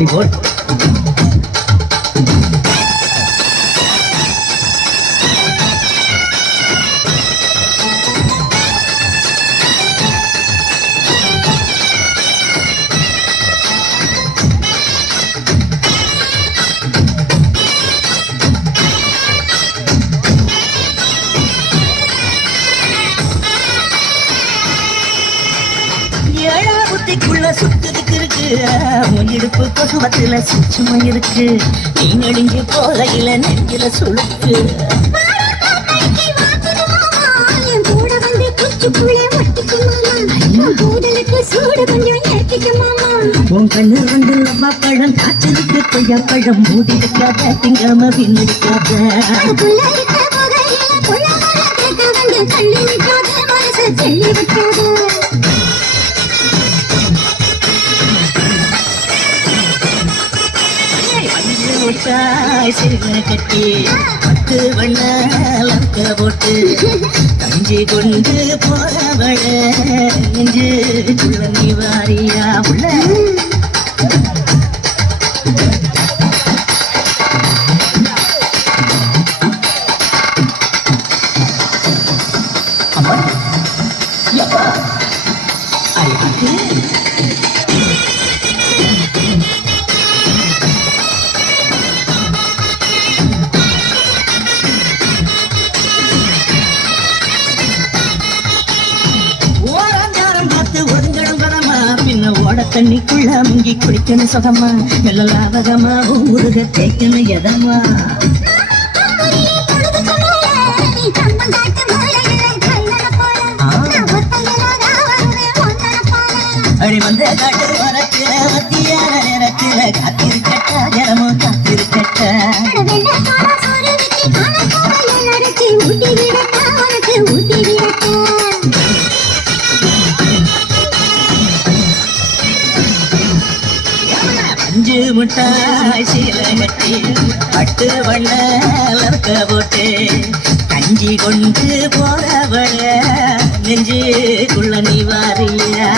அப்படி போல் சுத்துக்கு இருக்கு உன் இடுப்பு கொசுவத்துல சுச்சுமா இருக்கு நீ நெடுங்கி போகையில நெஞ்சில சுழுக்கு உன் கண்ணு வந்து லவ்வா பழம் காய்ச்சலுக்கு கொய்யா பழம் மூடி வைக்காத திங்காம பின்னிருக்காத கட்டி 10 வண்ண லக்க போட்டு கஞ்சி கொண்டு போறவள நெஞ்சு நீ வாரியா உள்ள தண்ணிக்குள்ள முங்கி குளிக்கணும் சுகமா நல்ல லாபகமா ஊருக தேய்க்கணும் எதமா அடி வந்த காட்டு வரத்துல மத்திய நேரத்துல காத்திருக்கட்ட ஜனமும் காத்திருக்கட்ட அஞ்சு முட்டாய் சீல கட்டி 10 வண்ண லக்க போட்டு கஞ்சி கொண்டு போறவள நெஞ்சுக்குள்ள நீ வாரியா